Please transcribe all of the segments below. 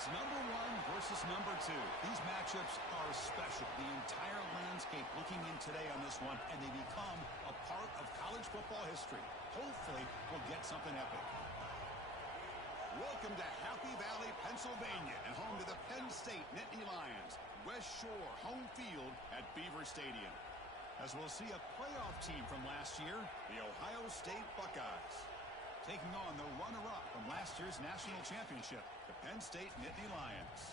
It's #1 versus #2. These matchups are special. The entire landscape looking in today on this one, and they become a part of college football history. Hopefully, we'll get something epic. Welcome to Happy Valley, Pennsylvania, and home to the Penn State Nittany Lions. West Shore home field at Beaver Stadium. As we'll see a playoff team from last year, the Ohio State Buckeyes, taking on the runner-up from last year's national championship, the Penn State Nittany Lions.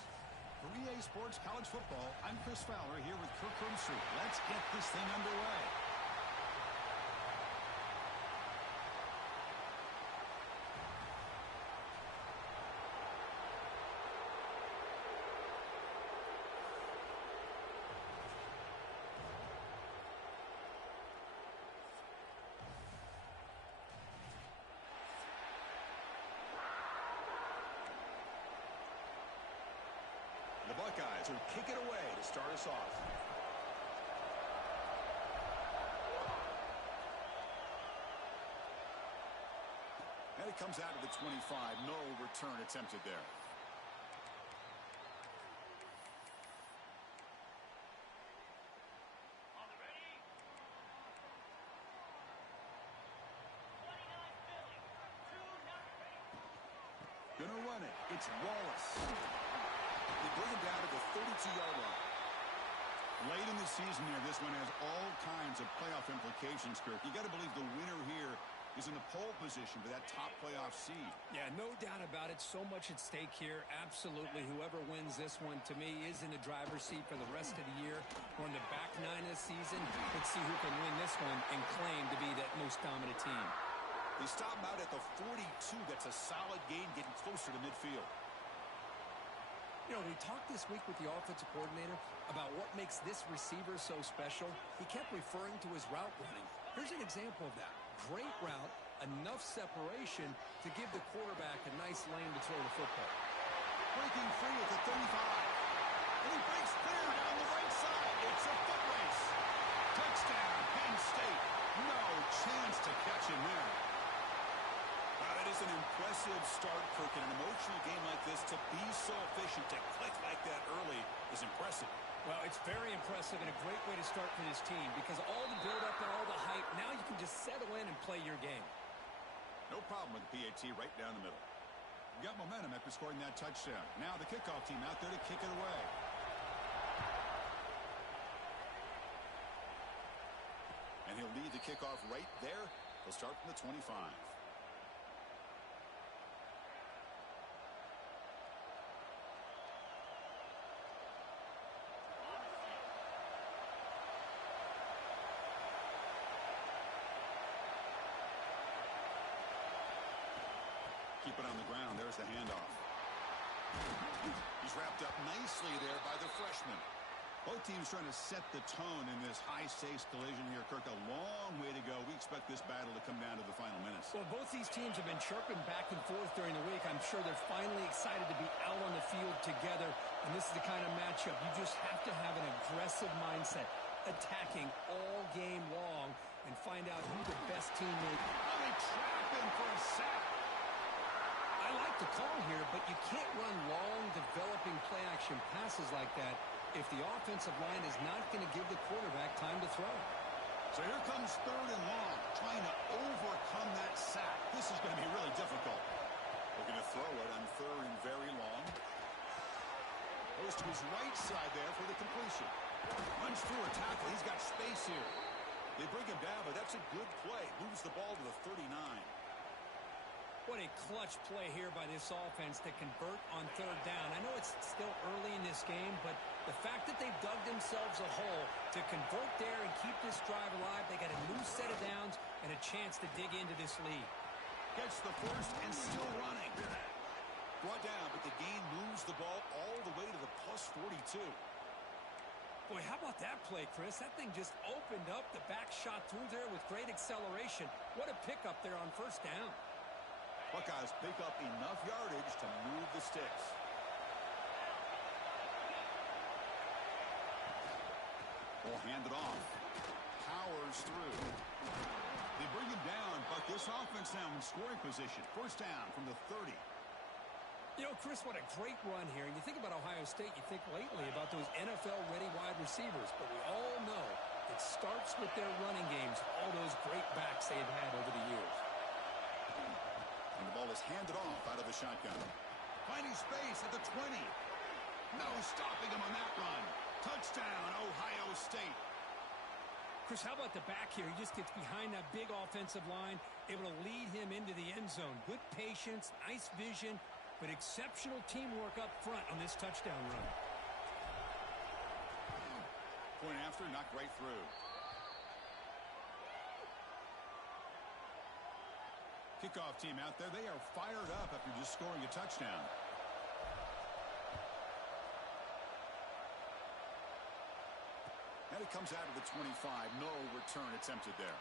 For EA Sports College Football, I'm Chris Fowler here with Kirk Herbstreit. Let's get this thing underway. The Buckeyes will kick it away to start us off. And it comes out to the 25. No return attempted there. Gonna run it. It's Wallace. They bring him down to the 32-yard line. Late in the season here, this one has all kinds of playoff implications, Kirk. You got to believe the winner here is in the pole position for that top playoff seed. Yeah, no doubt about it. So much at stake here. Absolutely. Whoever wins this one, to me, is in the driver's seat for the rest of the year. We're in the back nine of the season. Let's see who can win this one and claim to be that most dominant team. They stop him out at the 42. That's a solid gain, getting closer to midfield. You know, we talked this week with the offensive coordinator about what makes this receiver so special. He kept referring to his route running. Here's an example of that. Great route, enough separation to give the quarterback a nice lane to throw the football. Breaking free at the 35. And he breaks clear down the right side. It's a foot race. Touchdown, Penn State. No chance to catch him there. That is an impressive start, Kirk. In an emotional game like this, to be so efficient, to click like that early is impressive. Well, it's very impressive and a great way to start for this team because all the build-up and all the hype, now you can just settle in and play your game. No problem with the PAT right down the middle. You got momentum after scoring that touchdown. Now the kickoff team out there to kick it away. And he'll lead the kickoff right there. He'll start from the 25. Keep it on the ground. There's the handoff. He's wrapped up nicely there by the freshman. Both teams trying to set the tone in this high-stakes collision here. Kirk, a long way to go. We expect this battle to come down to the final minutes. Well, both these teams have been chirping back and forth during the week. I'm sure they're finally excited to be out on the field together. And this is the kind of matchup you just have to have an aggressive mindset, attacking all game long and find out who the best team is. Oh, they trap him for a sack. I like the call here, but you can't run long, developing play-action passes like that if the offensive line is not going to give the quarterback time to throw. So here comes 3rd and long, trying to overcome that sack. This is going to be really difficult. They're going to throw it on 3rd and very long. Goes to his right side there for the completion. Runs through a tackle. He's got space here. They bring him down, but that's a good play. Moves the ball to the 39. What a clutch play here by this offense to convert on 3rd down. I know it's still early in this game, but the fact that they've dug themselves a hole to convert there and keep this drive alive, they got a new set of downs and a chance to dig into this lead. Gets the first and still running. Brought down, but the gain moves the ball all the way to the plus 42. Boy, how about that play, Chris? That thing just opened up. The back shot through there with great acceleration. What a pickup there on 1st down. Buckeyes pick up enough yardage to move the sticks. Will hand it off. Powers through. They bring him down, but this offense now in scoring position. 1st down from the 30. You know, Chris, what a great run here. And you think about Ohio State, you think lately about those NFL-ready wide receivers. But we all know it starts with their running games, all those great backs they've had over the years. And the ball is handed off out of the shotgun. Finding space at the 20. No stopping him on that run. Touchdown, Ohio State. Chris, how about the back here? He just gets behind that big offensive line, able to lead him into the end zone. Good patience, nice vision, but exceptional teamwork up front on this touchdown run. Point after, knocked right through. Kickoff team out there, they are fired up after just scoring a touchdown. And it comes out of the 25. No return attempted there.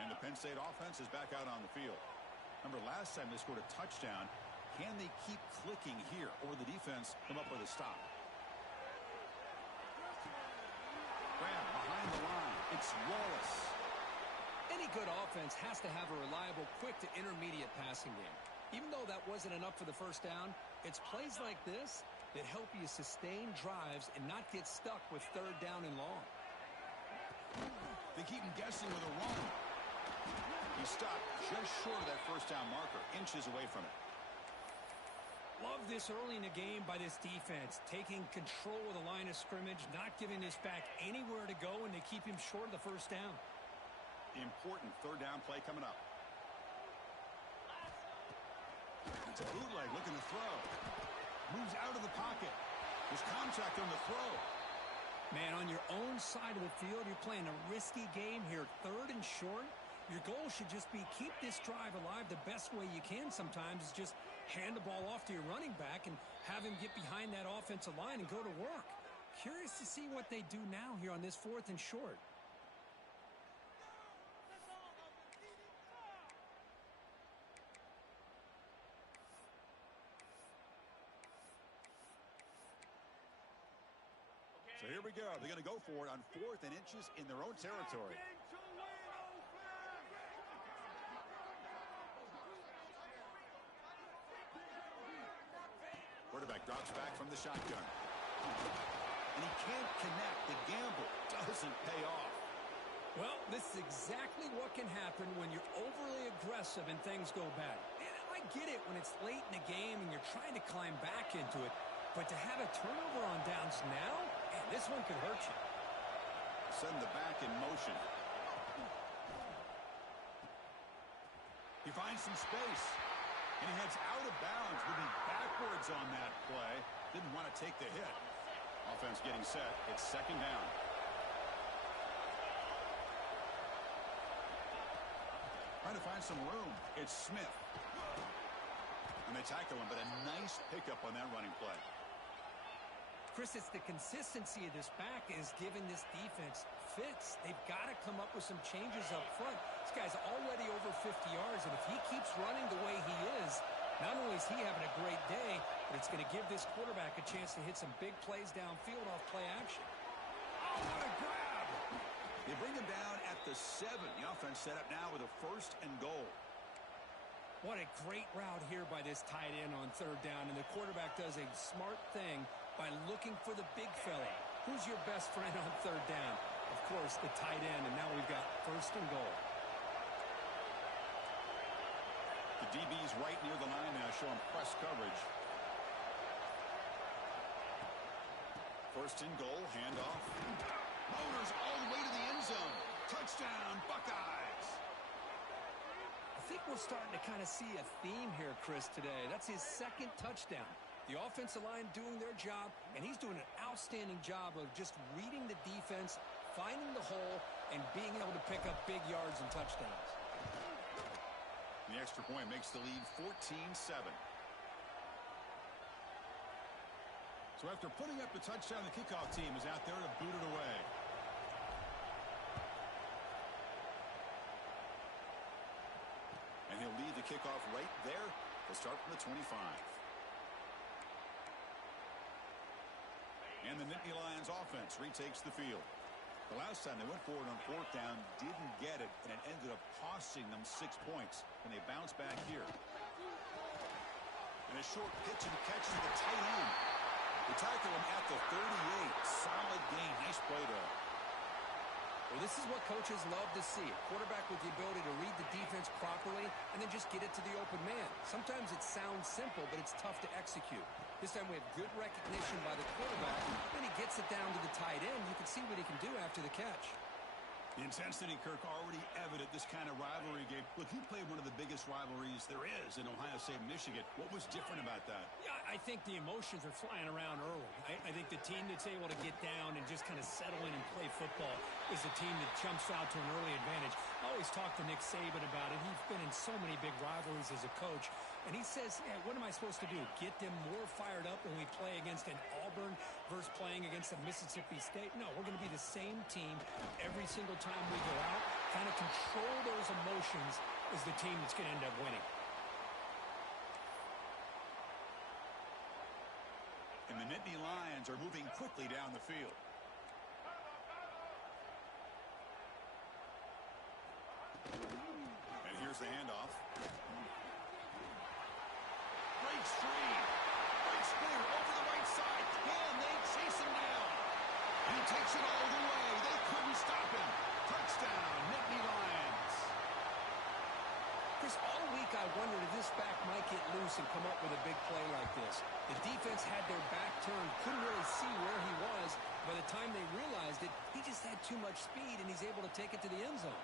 And the Penn State offense is back out on the field. Remember, last time they scored a touchdown. Can they keep clicking here, or the defense come up with a stop? Grab behind the line. It's Wallace. Any good offense has to have a reliable, quick to intermediate passing game. Even though that wasn't enough for the first down, it's plays like this that help you sustain drives and not get stuck with third down and long. They keep him guessing with a run. He stopped just short of that first down marker, inches away from it. Love this early in the game by this defense, taking control of the line of scrimmage, not giving this back anywhere to go, and they keep him short of the first down. Important third down play coming up. It's a bootleg looking to throw. Moves out of the pocket. There's contact on the throw. Man, on your own side of the field, you're playing a risky game here. Third and short. Your goal should just be keep this drive alive the best way you can sometimes is just hand the ball off to your running back and have him get behind that offensive line and go to work. Curious to see what they do now here on this fourth and short. So here we go. They're going to go for it on 4th and inches in their own territory. Quarterback drops back from the shotgun. And he can't connect. The gamble doesn't pay off. Well, this is exactly what can happen when you're overly aggressive and things go bad. And I get it when it's late in the game and you're trying to climb back into it. But to have a turnover on downs now, man, this one could hurt you. Send the back in motion. He finds some space. And he heads out of bounds, moving backwards on that play. Didn't want to take the hit. Offense getting set. It's second down. Trying to find some room. It's Smith. And they tackle him, but a nice pickup on that running play. Chris, it's the consistency of this back is giving this defense fits. They've got to come up with some changes up front. This guy's already over 50 yards, and if he keeps running the way he is, not only is he having a great day, but it's going to give this quarterback a chance to hit some big plays downfield off play action. Oh, what a grab! They bring him down at the 7. The offense set up now with a 1st and goal. What a great route here by this tight end on third down, and the quarterback does a smart thing by looking for the big fella. Who's your best friend on third down? Of course, the tight end, and now we've got 1st and goal. The DB's right near the line now, showing press coverage. 1st and goal, handoff. Motors all the way to the end zone. Touchdown, Buckeyes! I think we're starting to kind of see a theme here, Chris, today. That's his 2nd touchdown. The offensive line doing their job, and he's doing an outstanding job of just reading the defense, finding the hole, and being able to pick up big yards and touchdowns. The extra point makes the lead 14-7. So after putting up the touchdown, the kickoff team is out there to boot it away. And he'll lead the kickoff right there. They'll start from the 25. And the Nittany Lions offense retakes the field. The last time they went for it on fourth down, didn't get it, and it ended up costing them 6 points. And they bounce back here. And a short pitch and catch to the tight end. They tackle him at the 38. Solid game. Nice play there. Well, this is what coaches love to see. A quarterback with the ability to read the defense properly and then just get it to the open man. Sometimes it sounds simple, but it's tough to execute. This time we have good recognition by the quarterback. Then he gets it down to the tight end. You can see what he can do after the catch. The intensity, Kirk, already evident this kind of rivalry game. Look, you played one of the biggest rivalries there is in Ohio State, Michigan. What was different about that? Yeah, I think the emotions are flying around early. I think the team that's able to get down and just kind of settle in and play football is the team that jumps out to an early advantage. I always talk to Nick Saban about it. He's been in so many big rivalries as a coach. And he says, hey, what am I supposed to do? Get them more fired up when we play against an Auburn versus playing against a Mississippi State? No, we're going to be the same team every single time we go out. Kind of control those emotions is the team that's going to end up winning. And the Nittany Lions are moving quickly down the field. And here's the handoff. Breaks free. Breaks clear over the right side. And they chase him down. And he takes it all the way. They couldn't stop him. Touchdown, Nittany Lions. Chris, all week I wondered if this back might get loose and come up with a big play like this. The defense had their back turned, couldn't really see where he was. By the time they realized it, he just had too much speed, and he's able to take it to the end zone.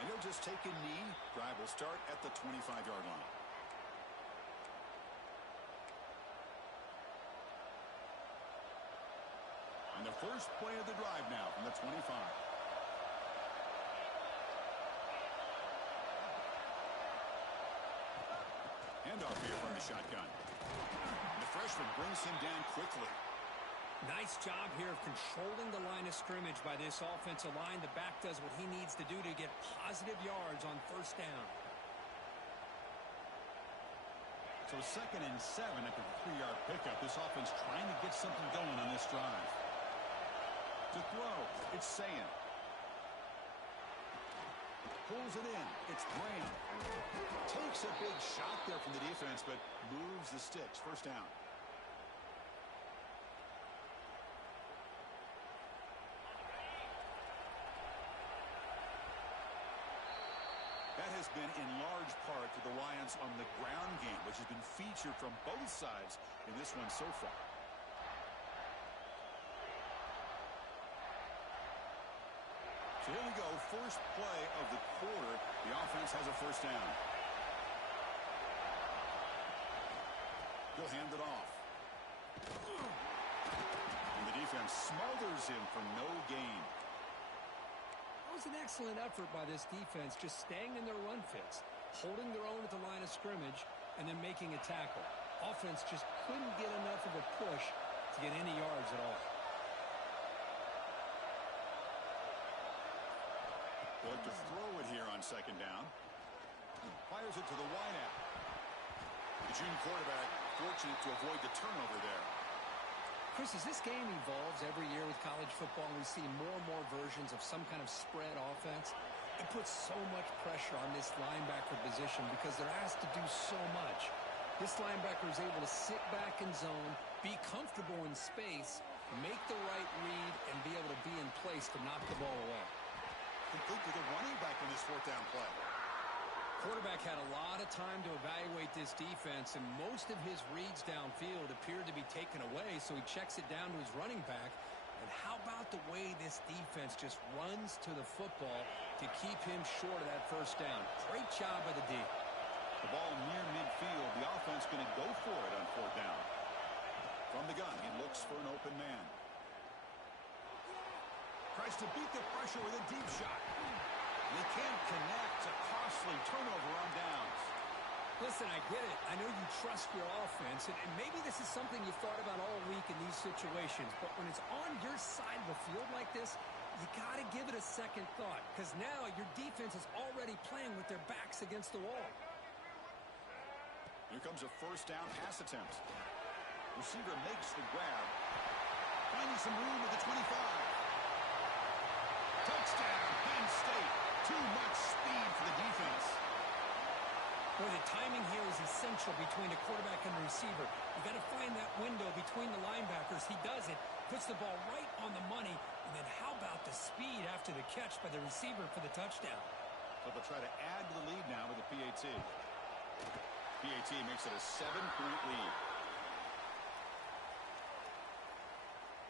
And he'll just take a knee. Drive will start at the 25-yard line. And the first play of the drive now from the 25. Handoff here from the shotgun. And the freshman brings him down quickly. Nice job here of controlling the line of scrimmage by this offensive line. The back does what he needs to do to get positive yards on first down. So 2nd and 7 after the 3-yard pickup. This offense trying to get something going on this drive. To throw, it's Szn. Pulls it in. It's Graham. Takes a big shot there from the defense, but moves the sticks. First down. That has been in large part to the Lions on the ground game, which has been featured from both sides in this one so far. So here we go, first play of the quarter. The offense has a first down. He'll hand it off. And the defense smothers him for no gain. That was an excellent effort by this defense, just staying in their run fits, holding their own at the line of scrimmage, and then making a tackle. Offense just couldn't get enough of a push to get any yards at all. They'll have to throw it here on second down. Fires it to the wideout. The junior quarterback fortunate to avoid the turnover there. Chris, as this game evolves every year with college football, we see more and more versions of some kind of spread offense. It puts so much pressure on this linebacker position because they're asked to do so much. This linebacker is able to sit back in zone, be comfortable in space, make the right read, and be able to be in place to knock the ball away. Complete to the running back on this fourth down play. Quarterback had a lot of time to evaluate this defense, and most of his reads downfield appeared to be taken away, so he checks it down to his running back. And how about the way this defense just runs to the football to keep him short of that first down? Great job by the D. The ball near midfield. The offense going to go for it on fourth down. From the gun, he looks for an open man. Tries to beat the pressure with a deep shot. They can't connect. A costly turnover on downs. Listen, I get it. I know you trust your offense, and maybe this is something you've thought about all week in these situations, but when it's on your side of the field like this, you got to give it a second thought, because now your defense is already playing with their backs against the wall. Here comes a first down pass attempt. Receiver makes the grab. Finding some room at the 25. Touchdown, Penn State. Too much speed for the defense. Boy, the timing here is essential between the quarterback and the receiver. You got to find that window between the linebackers. He does it, puts the ball right on the money, and then how about the speed after the catch by the receiver for the touchdown? So they'll try to add to the lead now with the PAT. PAT makes it a 7-point lead.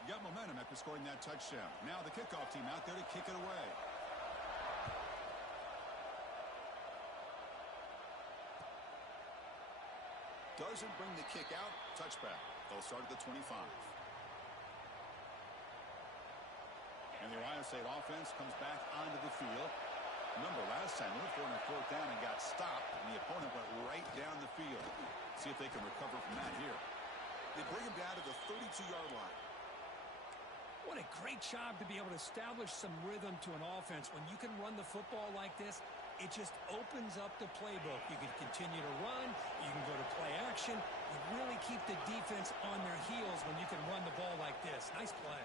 You got momentum after scoring that touchdown. Now the kickoff team out there to kick it away. Doesn't bring the kick out. Touchback. They'll start at the 25. And the Ohio State offense comes back onto the field. Remember, last time they went for it on 4th down and got stopped, and the opponent went right down the field. See if they can recover from that here. They bring him down to the 32-yard line. What a great job to be able to establish some rhythm to an offense. When you can run the football like this, it just opens up the playbook. You can continue to run. You can go to play action. You really keep the defense on their heels when you can run the ball like this. Nice play.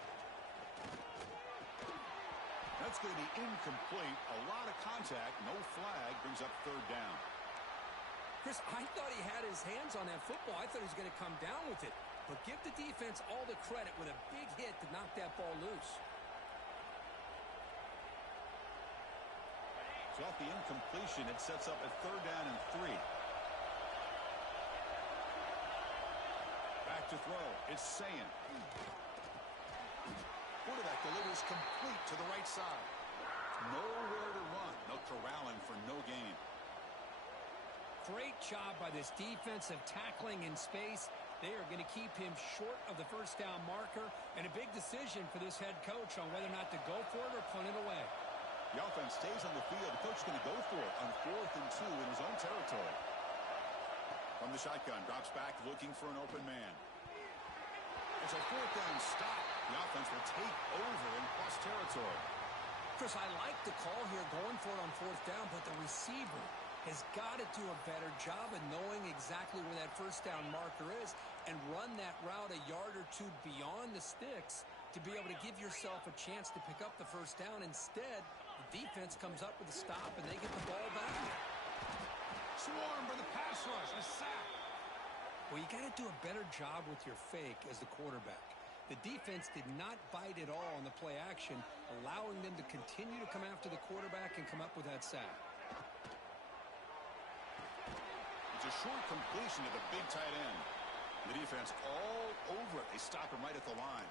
That's going to be incomplete. A lot of contact. No flag. Brings up 3rd down. Chris, I thought he had his hands on that football. I thought he was going to come down with it. But give the defense all the credit with a big hit to knock that ball loose. So off the incompletion, it sets up a 3rd down and 3. Back to throw. It's Szn. Quarterback delivers complete to the right side. Nowhere to run. No corralling for no gain. Great job by this defensive tackling in space. They are going to keep him short of the first down marker, and a big decision for this head coach on whether or not to go for it or punt it away. The offense stays on the field. The coach is going to go for it on 4th and 2 in his own territory. From the shotgun, drops back looking for an open man. It's a 4th down stop. The offense will take over in plus territory. Chris, I like the call here going for it on 4th down, but the receiver has got to do a better job of knowing exactly where that first down marker is and run that route a yard or 2 beyond the sticks to be able to give yourself a chance to pick up the first down. Instead, the defense comes up with a stop and they get the ball back. Swarm for the pass rush. A sack. Well, you got to do a better job with your fake as the quarterback. The defense did not bite at all on the play action, allowing them to continue to come after the quarterback and come up with that sack. It's a short completion to the big tight end. The defense all over it. They stop him right at the line.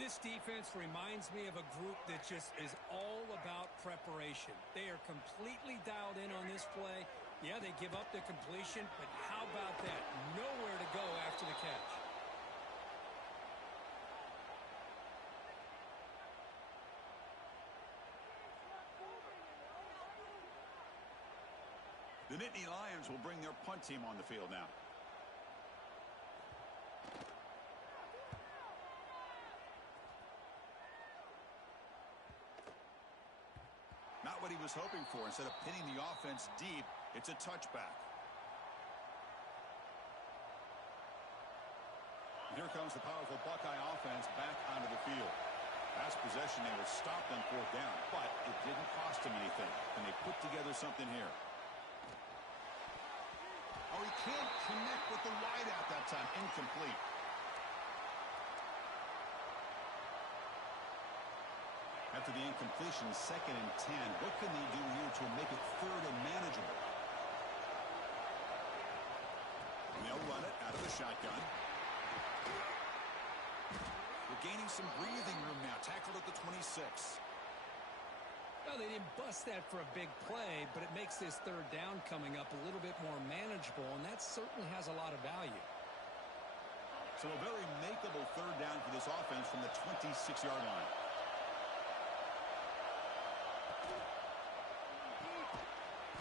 This defense reminds me of a group that just is all about preparation. They are completely dialed in on this play. Yeah, they give up the completion, but how about that? Nowhere to go after the catch. The Nittany Lions will bring their punt team on the field now. Not what he was hoping for. Instead of pinning the offense deep, it's a touchback. And here comes the powerful Buckeye offense back onto the field. Last possession, they were stopped on 4th down, but it didn't cost them anything. And they put together something here. Oh, he can't connect with the wideout that time. Incomplete. After the incompletion, 2nd and 10. What can they do here to make it 3rd and manageable? They'll run it out of the shotgun. We're gaining some breathing room now. Tackled at the 26. Well, they didn't bust that for a big play, but it makes this 3rd down coming up a little bit more manageable, and that certainly has a lot of value. So a very makeable 3rd down for this offense from the 26-yard line.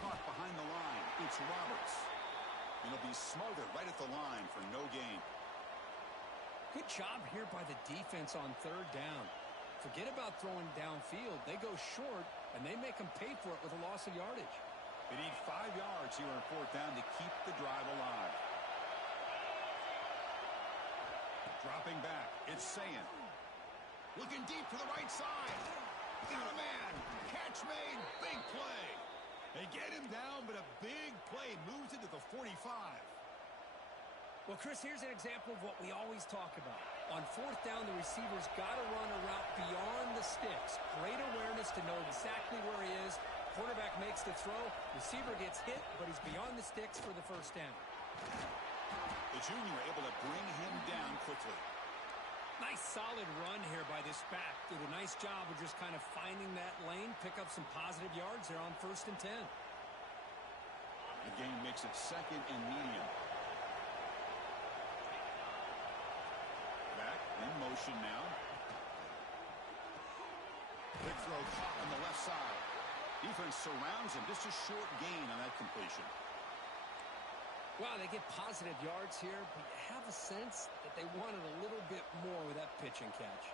Caught behind the line. It's Roberts. And he'll be smothered right at the line for no gain. Good job here by the defense on 3rd down. Forget about throwing downfield. They go short, and they make them pay for it with a loss of yardage. They need 5 yards here on 4th down to keep the drive alive. Dropping back, it's Szn. Looking deep to the right side. Got a man. Catch made. Big play. They get him down, but a big play moves it to the 45. Well, Chris, here's an example of what we always talk about. On 4th down, the receiver's got to run a route beyond the sticks. Great awareness to know exactly where he is. Quarterback makes the throw. Receiver gets hit, but he's beyond the sticks for the 1st down. The junior able to bring him down quickly. Nice solid run here by this back. Did a nice job of just kind of finding that lane, pick up some positive yards there on 1st and 10. The game makes it 2nd and medium. Back in motion now. Big throw caught on the left side. Defense surrounds him. Just a short gain on that completion. Wow, they get positive yards here, but you have a sense that they wanted a little bit more with that pitch and catch.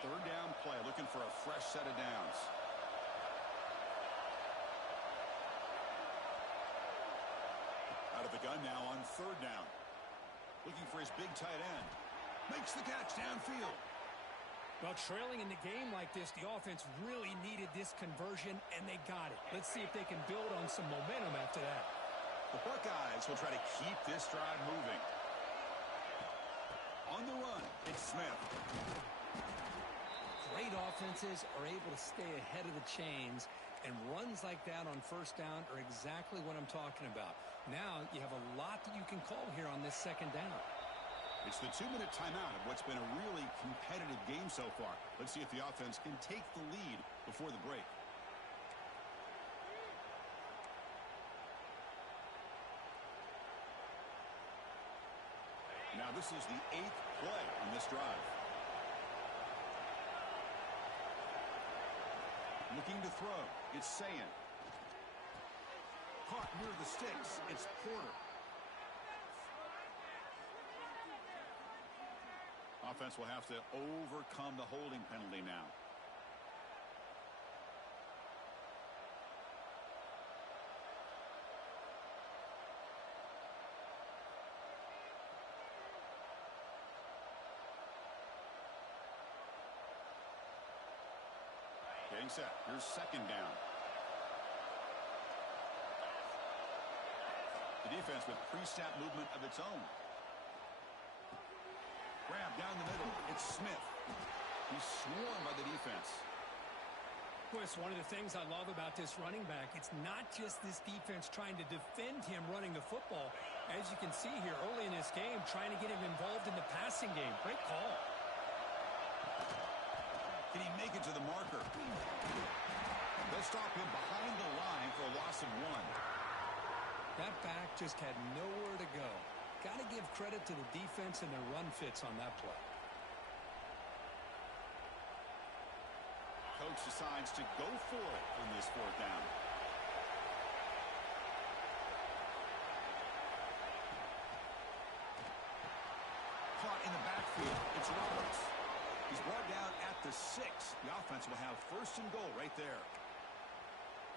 Third down play, looking for a fresh set of downs. Out of the gun now on 3rd down. Looking for his big tight end. Makes the catch downfield. Well, trailing in the game like this, the offense really needed this conversion, and they got it. Let's see if they can build on some momentum after that. The Buckeyes will try to keep this drive moving. On the run, it's Smith. Great offenses are able to stay ahead of the chains, and runs like that on 1st down are exactly what I'm talking about. Now you have a lot that you can call here on this 2nd down. It's the 2-minute timeout of what's been a really competitive game so far. Let's see if the offense can take the lead before the break. Now this is the 8th play on this drive. Looking to throw. It's Szn. Caught near the sticks. It's Porter. Offense will have to overcome the holding penalty now. Getting set. Here's 2nd down. The defense with pre-snap movement of its own. Grab down the middle. It's Smith. He's swarmed by the defense. Chris, one of the things I love about this running back, it's not just this defense trying to defend him running the football. As you can see here early in this game, trying to get him involved in the passing game. Great call. Can he make it to the marker? They'll stop him behind the line for a loss of 1. That back just had nowhere to go. Got to give credit to the defense and their run fits on that play. Coach decides to go for it on this 4th down. Caught in the backfield. It's Roberts. He's brought down at the 6. The offense will have 1st and goal right there.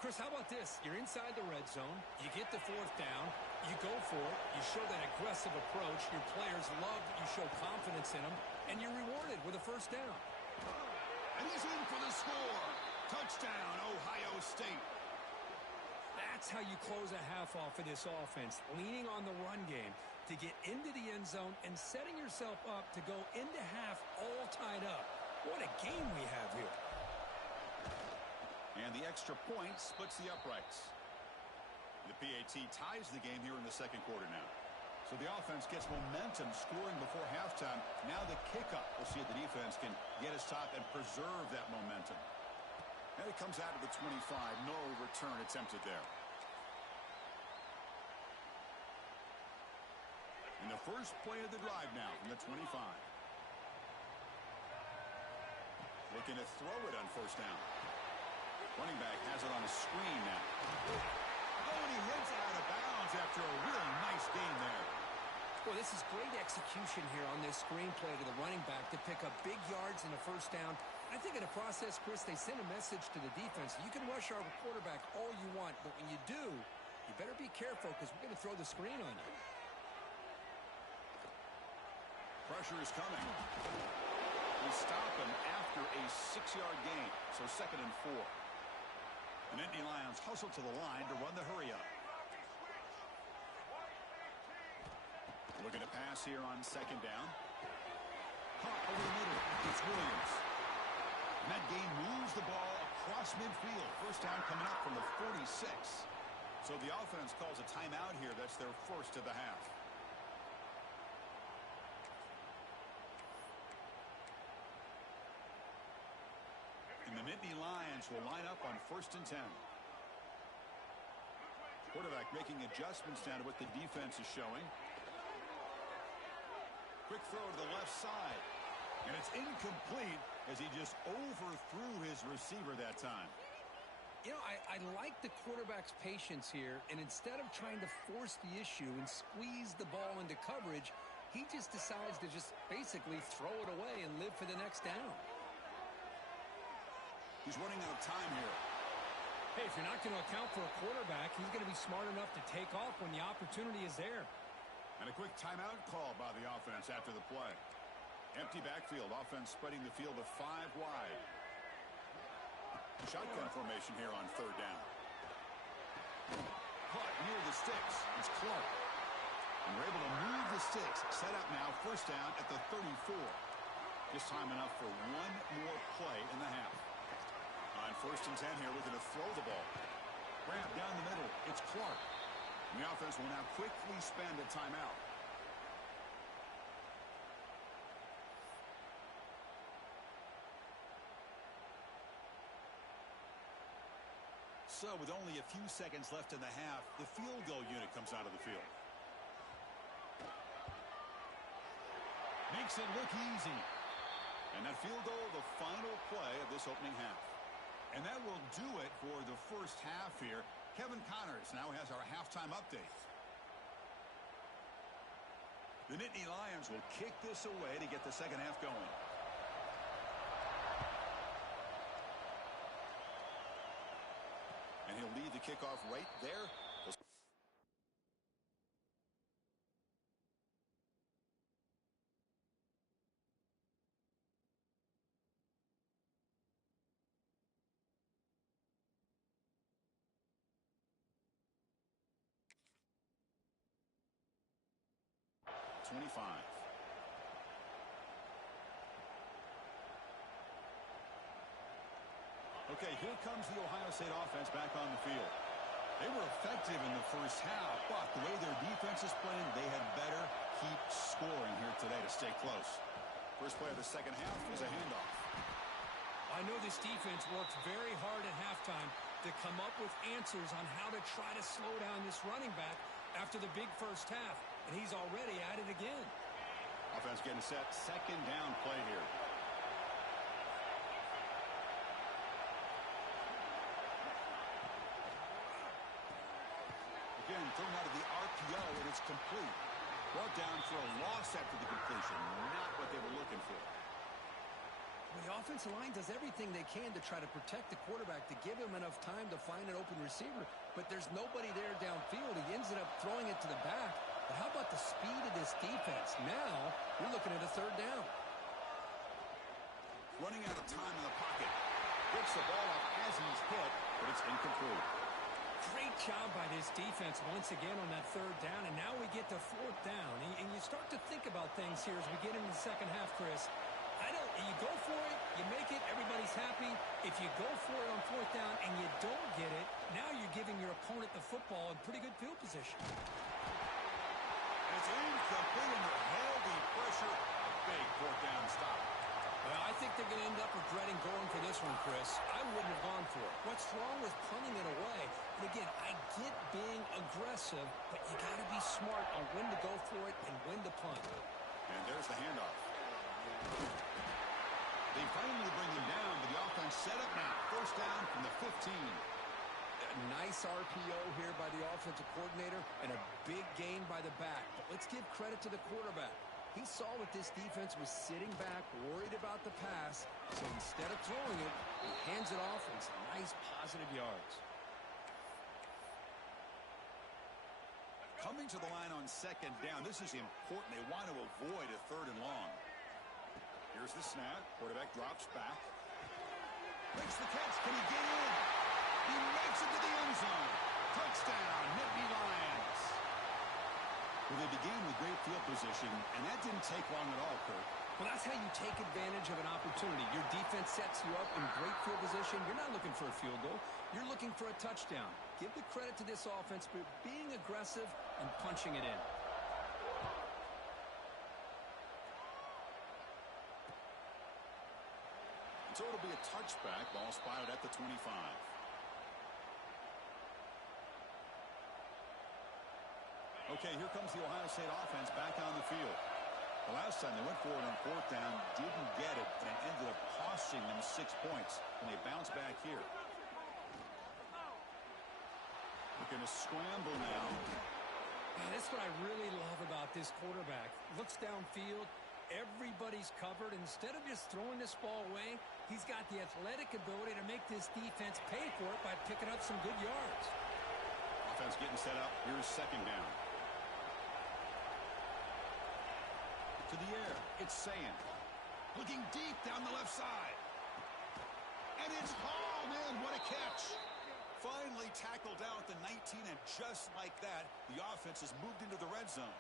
Chris, how about this? You're inside the red zone. You get the 4th down. You go for it. You show that aggressive approach. Your players love that you show confidence in them. And you're rewarded with a 1st down. And he's in for the score. Touchdown, Ohio State. That's how you close a half off of this offense. Leaning on the run game to get into the end zone and setting yourself up to go into half all tied up. What a game we have here. And the extra point splits the uprights. The PAT ties the game here in the 2nd quarter now. So the offense gets momentum scoring before halftime. Now the kickoff. We'll see if the defense can get a stop and preserve that momentum. And it comes out of the 25. No return attempted there. And the first play of the drive now from the 25. Looking to throw it on 1st down. Running back has it on a screen now. Oh, and he hits it out of bounds after a really nice gain there. Well, this is great execution here on this screenplay to the running back to pick up big yards and a first down. I think in the process, Chris, they send a message to the defense. You can rush our quarterback all you want, but when you do, you better be careful because we're going to throw the screen on you. Pressure is coming. We stop him after a 6-yard gain, so 2nd and 4. The Nittany Lions hustle to the line to run the hurry up. Looking to pass here on 2nd down. Caught over the middle. It's Williams. And that gain moves the ball across midfield. First down coming up from the 46. So the offense calls a timeout here. That's their first of the half. And the Nittany Lions will line up on 1st and 10. Quarterback making adjustments down to what the defense is showing. Quick throw to the left side. And it's incomplete as he just overthrew his receiver that time. You know, I like the quarterback's patience here, and instead of trying to force the issue and squeeze the ball into coverage, he just decides to just basically throw it away and live for the next down. He's running out of time here. Hey, if you're not going to account for a quarterback, he's going to be smart enough to take off when the opportunity is there. And a quick timeout call by the offense after the play. Empty backfield. Offense spreading the field with 5 wide. Shotgun formation here on 3rd down. Caught near the sticks. It's Clark. And we're able to move the sticks. Set up now. First down at the 34. Just time enough for one more play in the half. On 1st and 10 here, looking to throw the ball. Grab down the middle. It's Clark. And the offense will now quickly spend a timeout. So with only a few seconds left in the half, the field goal unit comes out of the field. Makes it look easy. And that field goal, the final play of this opening half. And that will do it for the first half here. Kevin Connors now has our halftime update. The Nittany Lions will kick this away to get the second half going. And he'll lead the kickoff right there. Okay, here comes the Ohio State offense back on the field. They were effective in the first half, but the way their defense is playing, they had better keep scoring here today to stay close. First play of the second half is a handoff. I know this defense worked very hard at halftime to come up with answers on how to try to slow down this running back after the big first half, and he's already at it again. Offense getting set, second down play here. Again, thrown out of the RPO, and it's complete. Brought down for a loss after the completion. Not what they were looking for. The offensive line does everything they can to try to protect the quarterback, to give him enough time to find an open receiver, but there's nobody there downfield. He ends up throwing it to the back. But how about the speed of this defense? Now, you're looking at a third down. Running out of time in the pocket. Picks the ball up as he's hit, but it's incomplete. Great job by this defense once again on that third down, and now we get to 4th down. And you start to think about things here as we get into the second half, Chris. You go for it, you make it, everybody's happy. If you go for it on 4th down and you don't get it, now you're giving your opponent the football in pretty good field position. It's incomplete under heavy pressure. A big 4th down stop. Well, I think they're going to end up regretting going for this one, Chris. I wouldn't have gone for it. What's wrong with punting it away? And again, I get being aggressive, but you got to be smart on when to go for it and when to punt. And there's the handoff. They finally bring him down, but the offense set up now. First down from the 15. Nice RPO here by the offensive coordinator and a big gain by the back. But let's give credit to the quarterback. He saw that this defense was sitting back, worried about the pass. So instead of throwing it, he hands it off and some nice positive yards. Coming to the line on second down, this is important. They want to avoid a third and long. Here's the snap. Quarterback drops back. Makes the catch. Can he get in? He makes it to the end zone. Touchdown, Nittany Lions. Well, they began with great field position, and that didn't take long at all, Kirk. Well, that's how you take advantage of an opportunity. Your defense sets you up in great field position. You're not looking for a field goal. You're looking for a touchdown. Give the credit to this offense for being aggressive and punching it in. So it'll be a touchback. Ball spotted at the 25. Okay, here comes the Ohio State offense back on the field. The last time they went for it on fourth down, didn't get it, and it ended up costing them 6 points. And they bounce back here. Looking to scramble now. Man, that's what I really love about this quarterback. Looks downfield. Everybody's covered. Instead of just throwing this ball away, he's got the athletic ability to make this defense pay for it by picking up some good yards. Offense getting set up. Here's second down. To the air. It's Szn. Looking deep down the left side. And it's hauled in. What a catch. Finally tackled out at the 19, and just like that, the offense has moved into the red zone.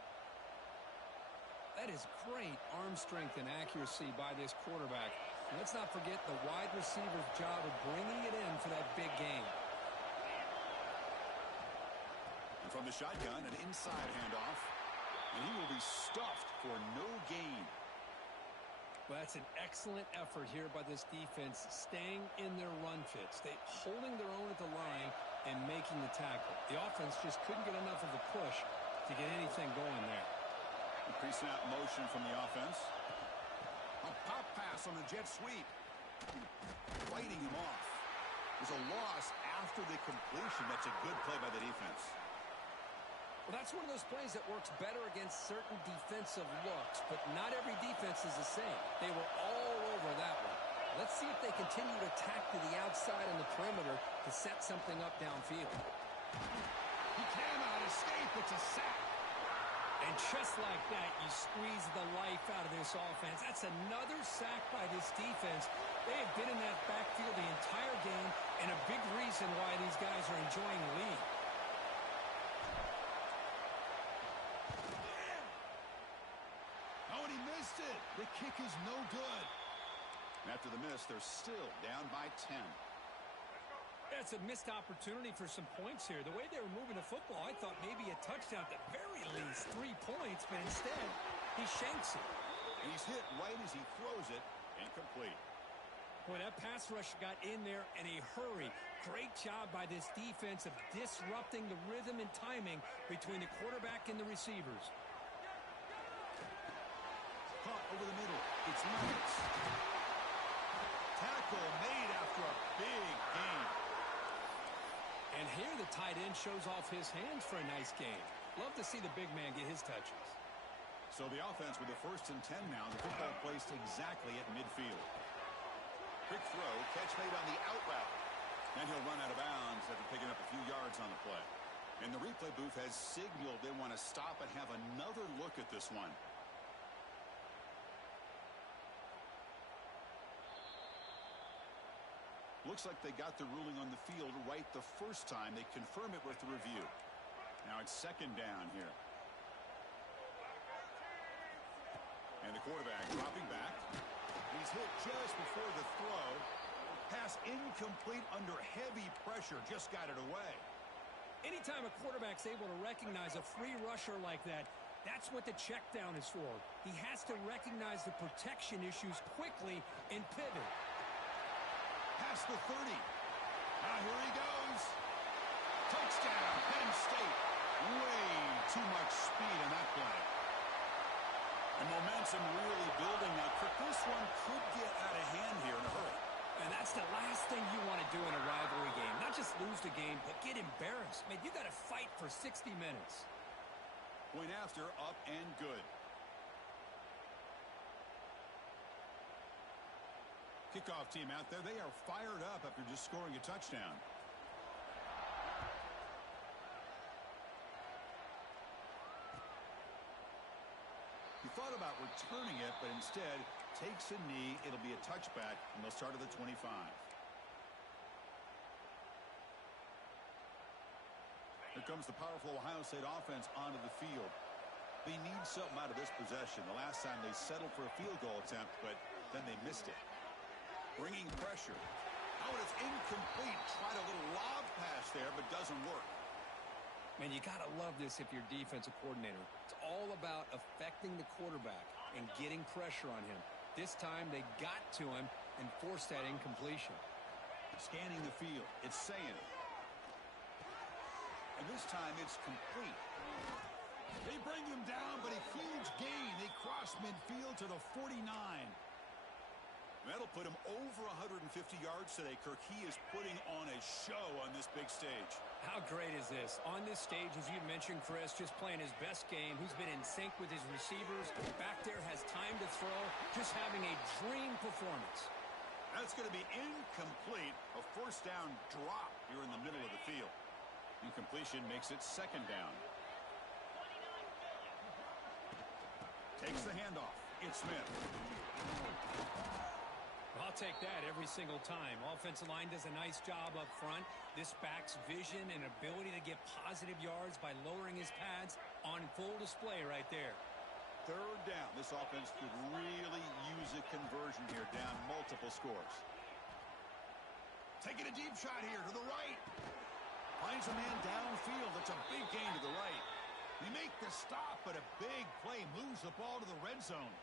That is great arm strength and accuracy by this quarterback. And let's not forget the wide receiver's job of bringing it in for that big game. And from the shotgun, an inside handoff. And he will be stuffed for no gain. Well, that's an excellent effort here by this defense, staying in their run fits. They holding their own at the line and making the tackle. The offense just couldn't get enough of a push to get anything going there. Pre-snap motion from the offense. A pop pass on the jet sweep. Fighting him off. There's a loss after the completion. That's a good play by the defense. Well, that's one of those plays that works better against certain defensive looks, but not every defense is the same. They were all over that one. Let's see if they continue to attack to the outside on the perimeter to set something up downfield. He cannot escape. It's a sack. And just like that, you squeeze the life out of this offense. That's another sack by this defense. They have been in that backfield the entire game, and a big reason why these guys are enjoying the lead. Oh, and he missed it. The kick is no good. After the miss, they're still down by 10. That's a missed opportunity for some points here. The way they were moving the football, I thought maybe a touchdown at the very least, 3 points, but instead, he shanks it. And he's hit right as he throws it, incomplete. Boy, that pass rush got in there in a hurry. Great job by this defense of disrupting the rhythm and timing between the quarterback and the receivers. Caught over the middle. It's Lewis. Tackle made after a big gain. And here the tight end shows off his hands for a nice game. Love to see the big man get his touches. So the offense with the 1st and 10 now. The football placed exactly at midfield. Quick throw, catch made on the out route. And he'll run out of bounds after picking up a few yards on the play. And the replay booth has signaled they want to stop and have another look at this one. Looks like they got the ruling on the field right the first time. They confirm it with the review. Now it's second down here. And the quarterback dropping back. He's hit just before the throw. Pass incomplete under heavy pressure. Just got it away. Anytime a quarterback's able to recognize a free rusher like that, that's what the check down is for. He has to recognize the protection issues quickly and pivot. Past the 30. Now here he goes. Touchdown, Penn State. Way too much speed on that play. And momentum really building now. This one could get out of hand here in a hurry. And that's the last thing you want to do in a rivalry game. Not just lose the game, but get embarrassed. Man, you got to fight for 60 minutes. Point after, up and good. Kickoff team out there. They are fired up after just scoring a touchdown. He thought about returning it, but instead takes a knee. It'll be a touchback, and they'll start at the 25. Here comes the powerful Ohio State offense onto the field. They need something out of this possession. The last time they settled for a field goal attempt, but then they missed it. Bringing pressure. Oh, and it's incomplete. Tried a little lob pass there, but doesn't work. Man, you got to love this if you're defensive coordinator. It's all about affecting the quarterback and getting pressure on him. This time they got to him and forced that incompletion. Scanning the field. It's saying. And this time it's complete. They bring him down, but a huge gain. They cross midfield to the 49. That'll put him over 150 yards today, Kirk. He is putting on a show on this big stage. How great is this? On this stage, as you mentioned, Chris, just playing his best game. He's been in sync with his receivers. Back there, has time to throw. Just having a dream performance. That's going to be incomplete. A first down drop here in the middle of the field. Incompletion makes it second down. Takes the handoff. It's Smith. I'll take that every single time. Offensive line does a nice job up front. This back's vision and ability to get positive yards by lowering his pads on full display right there. Third down. This offense could really use a conversion here, down multiple scores. Taking a deep shot here to the right. Finds a man downfield. That's a big gain to the right. They make the stop, but a big play moves the ball to the red zone.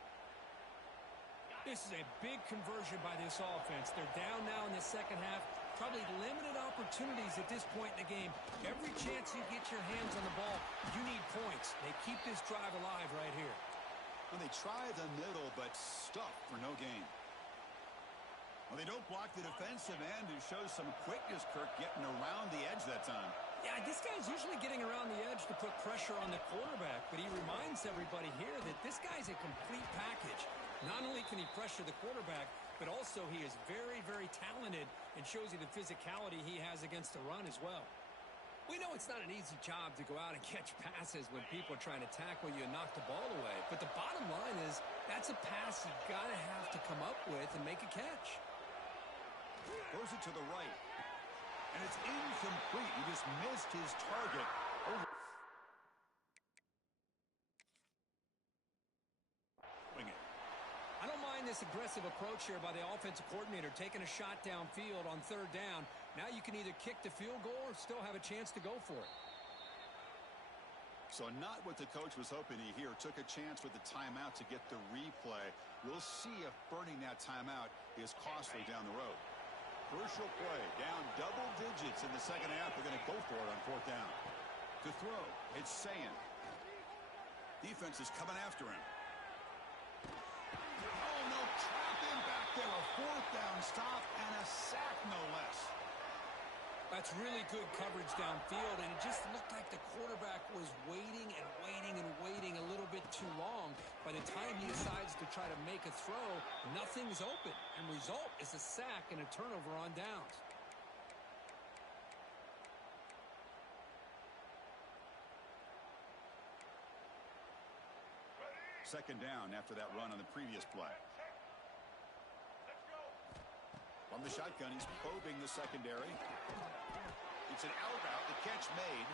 This is a big conversion by this offense. They're down now in the second half. Probably limited opportunities at this point in the game. Every chance you get your hands on the ball, you need points. They keep this drive alive right here. Well, they try the middle, but stuff for no gain. Well, they don't block the defensive end, who shows some quickness, Kirk, getting around the edge that time. Yeah, this guy's usually getting around the edge to put pressure on the quarterback, but he reminds everybody here that this guy's a complete package. Not only can he pressure the quarterback, but also he is very, very talented and shows you the physicality he has against the run as well. We know it's not an easy job to go out and catch passes when people are trying to tackle you and knock the ball away. But the bottom line is that's a pass you got to have to come up with and make a catch. Throws it to the right. And it's incomplete. He just missed his target. Wing it. I don't mind this aggressive approach here by the offensive coordinator, taking a shot downfield on third down. Now you can either kick the field goal or still have a chance to go for it. So not what the coach was hoping to hear. Took a chance with the timeout to get the replay. We'll see if burning that timeout is costly down the road. Crucial play. Down double digits in the second half. They're going to go for it on fourth down. To throw, it's Szn. Defense is coming after him. Oh, no, trap him back there. A fourth down stop and a sack, no less. That's really good coverage downfield, and it just looked like the quarterback was waiting and waiting and waiting a little bit too long. By the time he decides to try to make a throw, nothing's open, and result is a sack and a turnover on downs. Second down after that run on the previous play. From the shotgun, he's probing the secondary. It's an out route, the catch made.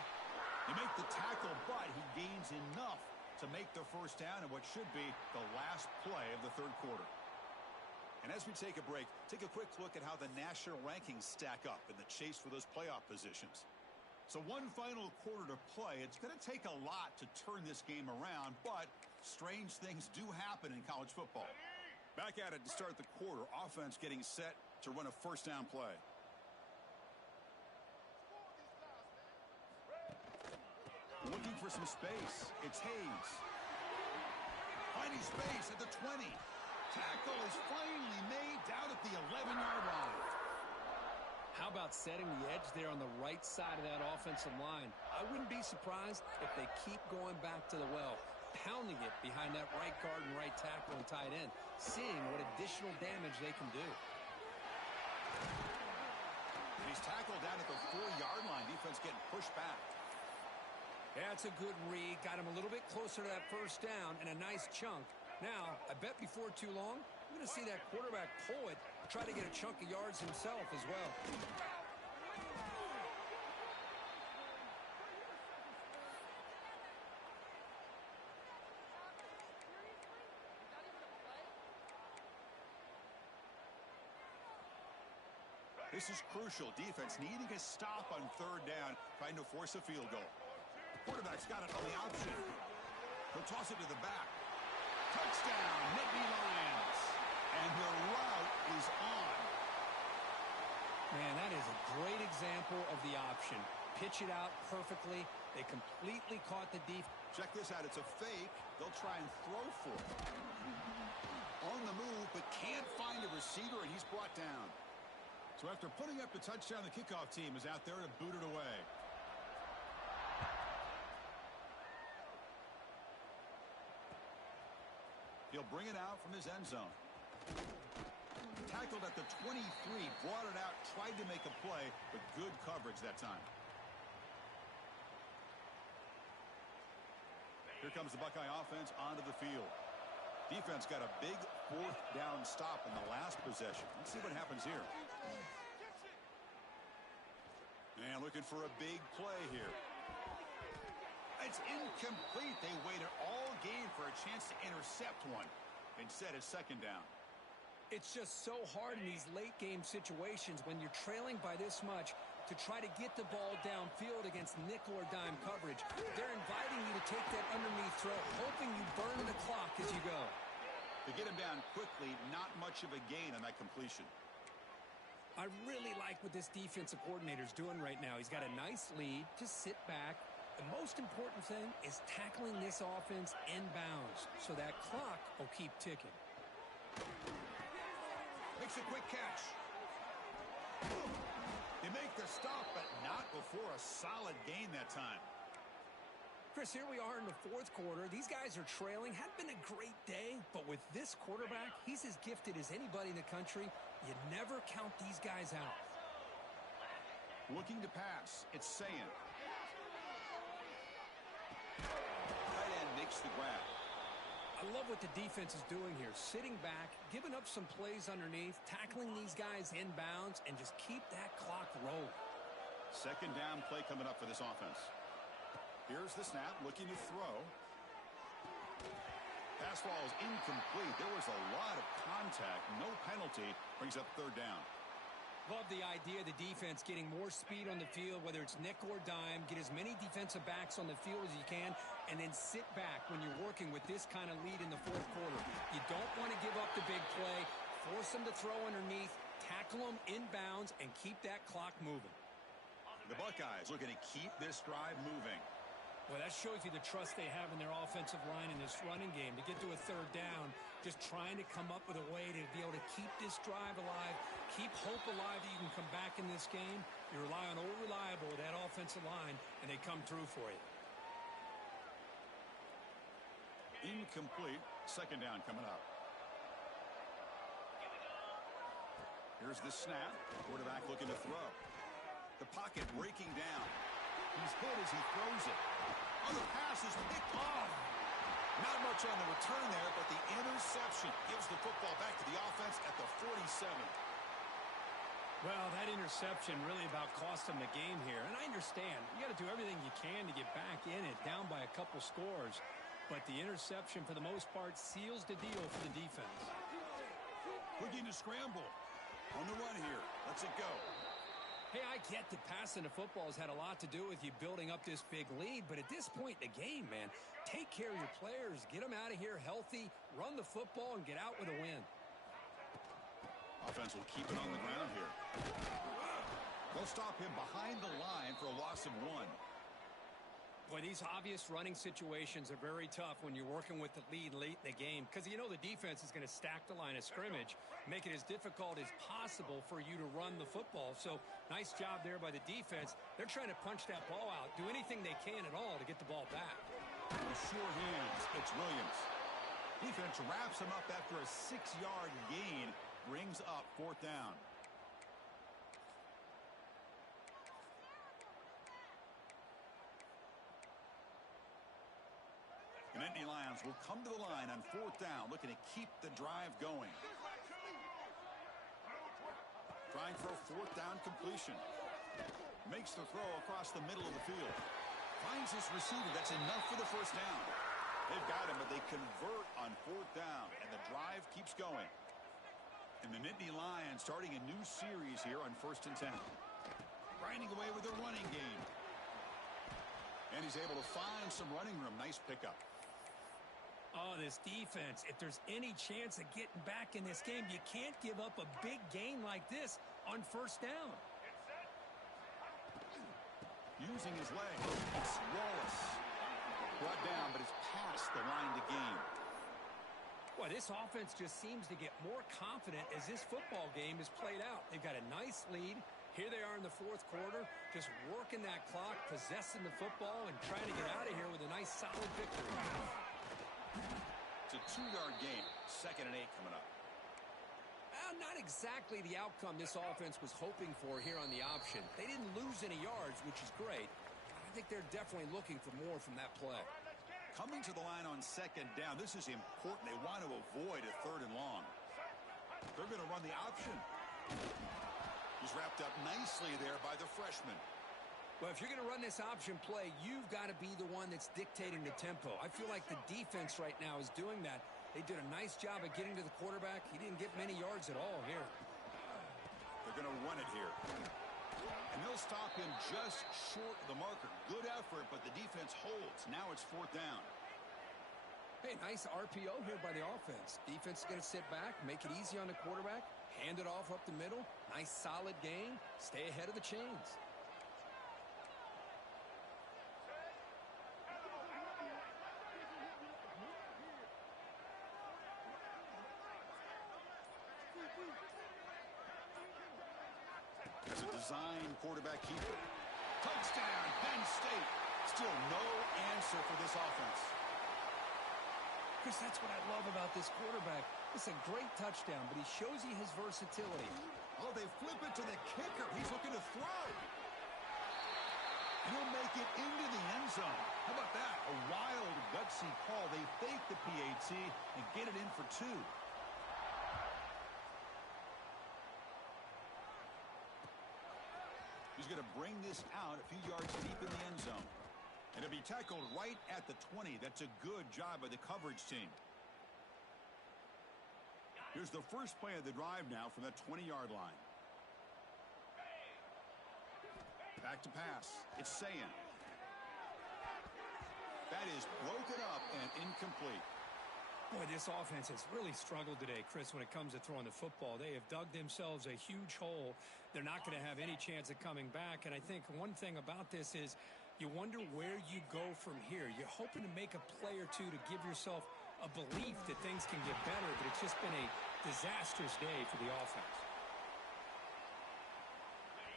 They make the tackle, but he gains enough to make the first down in what should be the last play of the third quarter. And as we take a break, take a quick look at how the national rankings stack up in the chase for those playoff positions. So one final quarter to play. It's going to take a lot to turn this game around, but strange things do happen in college football. Back at it to start the quarter. Offense getting set to run a first down play. Looking for some space. It's Hayes. Finding space at the 20. Tackle is finally made down at the 11-yard line. How about setting the edge there on the right side of that offensive line? I wouldn't be surprised if they keep going back to the well, pounding it behind that right guard and right tackle and tight end, seeing what additional damage they can do. He's tackled down at the 4-yard line. Defense getting pushed back. That's a good read. Got him a little bit closer to that first down and a nice chunk. Now, I bet before too long, we're going to see that quarterback pull it, try to get a chunk of yards himself as well. This is crucial. Defense needing a stop on 3rd down, trying to force a field goal. Quarterback's got it on the option. He'll toss it to the back. Touchdown, Nittany Lions. And the route is on. Man, that is a great example of the option. Pitch it out perfectly. They completely caught the defense. Check this out. It's a fake. They'll try and throw for it. On the move, but can't find a receiver, and he's brought down. So after putting up the touchdown, the kickoff team is out there to boot it away. He'll bring it out from his end zone. Tackled at the 23, brought it out, tried to make a play, but good coverage that time. Here comes the Buckeye offense onto the field. Defense got a big 4th down stop in the last possession. Let's see what happens here. And looking for a big play here. It's incomplete. They waited all game for a chance to intercept one. Instead, it's 2nd down. It's just so hard in these late-game situations when you're trailing by this much to try to get the ball downfield against nickel or dime coverage. They're inviting you to take that underneath throw, hoping you burn the clock as you go. To get him down quickly, not much of a gain on that completion. I really like what this defensive coordinator is doing right now. He's got a nice lead. Just sit back. The most important thing is tackling this offense inbounds so that clock will keep ticking. Makes a quick catch. They make the stop, but not before a solid gain that time. Chris, here we are in the 4th quarter. These guys are trailing. Hadn't been a great day, but with this quarterback, he's as gifted as anybody in the country. You never count these guys out. Looking to pass. It's Szn. Tight end makes the grab. I love what the defense is doing here. Sitting back, giving up some plays underneath, tackling these guys inbounds, and just keep that clock rolling. 2nd down play coming up for this offense. Here's the snap, looking to throw. Pass ball is incomplete. There was a lot of contact. No penalty. Brings up 3rd down. Love the idea of the defense getting more speed on the field, whether it's nickel or dime. Get as many defensive backs on the field as you can, and then sit back when you're working with this kind of lead in the 4th quarter. You don't want to give up the big play. Force them to throw underneath, tackle them inbounds, and keep that clock moving. The Buckeyes looking to keep this drive moving. Well, that shows you the trust they have in their offensive line in this running game. To get to a 3rd down, just trying to come up with a way to be able to keep this drive alive, keep hope alive that you can come back in this game. You rely on old reliable, that offensive line, and they come through for you. Incomplete. 2nd down coming up. Here's the snap. Quarterback looking to throw. The pocket breaking down. He's hit as he throws it. Oh, the pass is picked off. Not much on the return there, but the interception gives the football back to the offense at the 47. Well, that interception really about cost them the game here. And I understand. You got to do everything you can to get back in it, down by a couple scores. But the interception, for the most part, seals the deal for the defense. Looking to scramble. On the run here. Lets it go. Hey, I get that passing the football has had a lot to do with you building up this big lead, but at this point in the game, man, take care of your players, get them out of here healthy, run the football, and get out with a win. Offense will keep it on the ground here. They'll stop him behind the line for a loss of 1. Boy, these obvious running situations are very tough when you're working with the lead late in the game because you know the defense is going to stack the line of scrimmage, make it as difficult as possible for you to run the football. So nice job there by the defense. They're trying to punch that ball out, do anything they can at all to get the ball back. With sure hands, it's Williams. Defense wraps him up after a 6-yard gain, brings up 4th down. The Nittany Lions will come to the line on 4th down, looking to keep the drive going. Trying for a 4th down completion. Makes the throw across the middle of the field. Finds his receiver. That's enough for the 1st down. They've got him, but they convert on 4th down, and the drive keeps going. And the Nittany Lions starting a new series here on 1st and 10. Grinding away with a running game. And he's able to find some running room. Nice pickup. Oh, this defense, if there's any chance of getting back in this game, you can't give up a big gain like this on 1st down. Using his leg, it's Wallace. Brought down, but it's past the line to gain. Boy, this offense just seems to get more confident as this football game is played out. They've got a nice lead. Here they are in the 4th quarter, just working that clock, possessing the football, and trying to get out of here with a nice, solid victory. It's a 2-yard gain. 2nd and 8 coming up. Not exactly the outcome this offense was hoping for here on the option. They didn't lose any yards, which is great. I think they're definitely looking for more from that play. Coming to the line on 2nd down, this is important. They want to avoid a 3rd and long. They're going to run the option. He's wrapped up nicely there by the freshman. Well, if you're going to run this option play, you've got to be the one that's dictating the tempo. I feel like the defense right now is doing that. They did a nice job of getting to the quarterback. He didn't get many yards at all here. They're going to run it here. And they'll stop him just short of the marker. Good effort, but the defense holds. Now it's 4th down. Hey, nice RPO here by the offense. Defense is going to sit back, make it easy on the quarterback, hand it off up the middle. Nice, solid game. Stay ahead of the chains. As a design quarterback keeper. Touchdown, Penn State. Still no answer for this offense. Chris, that's what I love about this quarterback. It's a great touchdown, but he shows you his versatility. Oh, they flip it to the kicker. He's looking to throw. He'll make it into the end zone. How about that? A wild, gutsy call. They fake the PAT and get it in for 2. He's going to bring this out a few yards deep in the end zone. And it'll be tackled right at the 20. That's a good job by the coverage team. Here's the first play of the drive now from that 20-yard line. Back to pass. It's Szn. That is broken up and incomplete. Boy, this offense has really struggled today, Chris, when it comes to throwing the football. They have dug themselves a huge hole. They're not going to have any chance of coming back. And I think one thing about this is you wonder where you go from here. You're hoping to make a play or two to give yourself a belief that things can get better, but it's just been a disastrous day for the offense.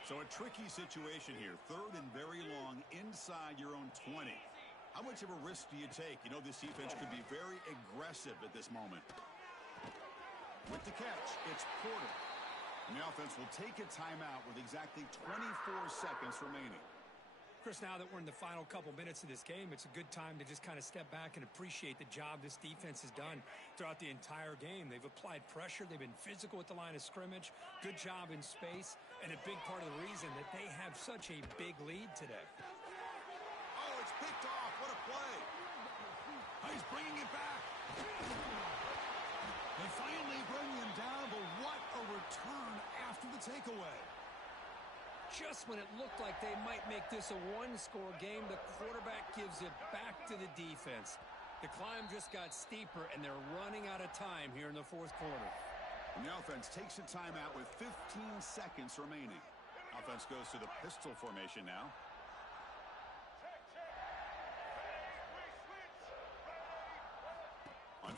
So a tricky situation here. 3rd and very long inside your own 20. How much of a risk do you take? You know, this defense could be very aggressive at this moment. With the catch, it's Porter. And the offense will take a timeout with exactly 24 seconds remaining. Chris, now that we're in the final couple minutes of this game, it's a good time to just kind of step back and appreciate the job this defense has done throughout the entire game. They've applied pressure. They've been physical at the line of scrimmage. Good job in space. And a big part of the reason that they have such a big lead today. Oh, it's picked off. What a play. Oh, he's bringing it back. They finally bring him down, but what a return after the takeaway. Just when it looked like they might make this a one-score game, the quarterback gives it back to the defense. The climb just got steeper, and they're running out of time here in the 4th quarter. And the offense takes a timeout with 15 seconds remaining. Offense goes to the pistol formation now.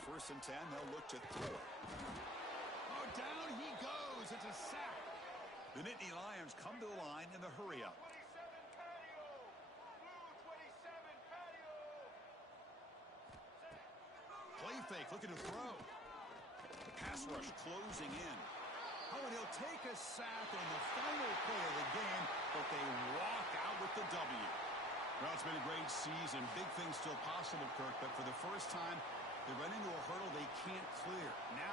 first and 10, they'll look to throw it. Oh, down he goes. It's a sack. The Nittany Lions come to the line in the hurry-up. Play fake, looking to throw. Pass rush closing in. Oh, and he'll take a sack on the final play of the game, but they walk out with the W. Well, it's been a great season. Big things still possible, Kirk, but for the first time, they run into a hurdle they can't clear. Now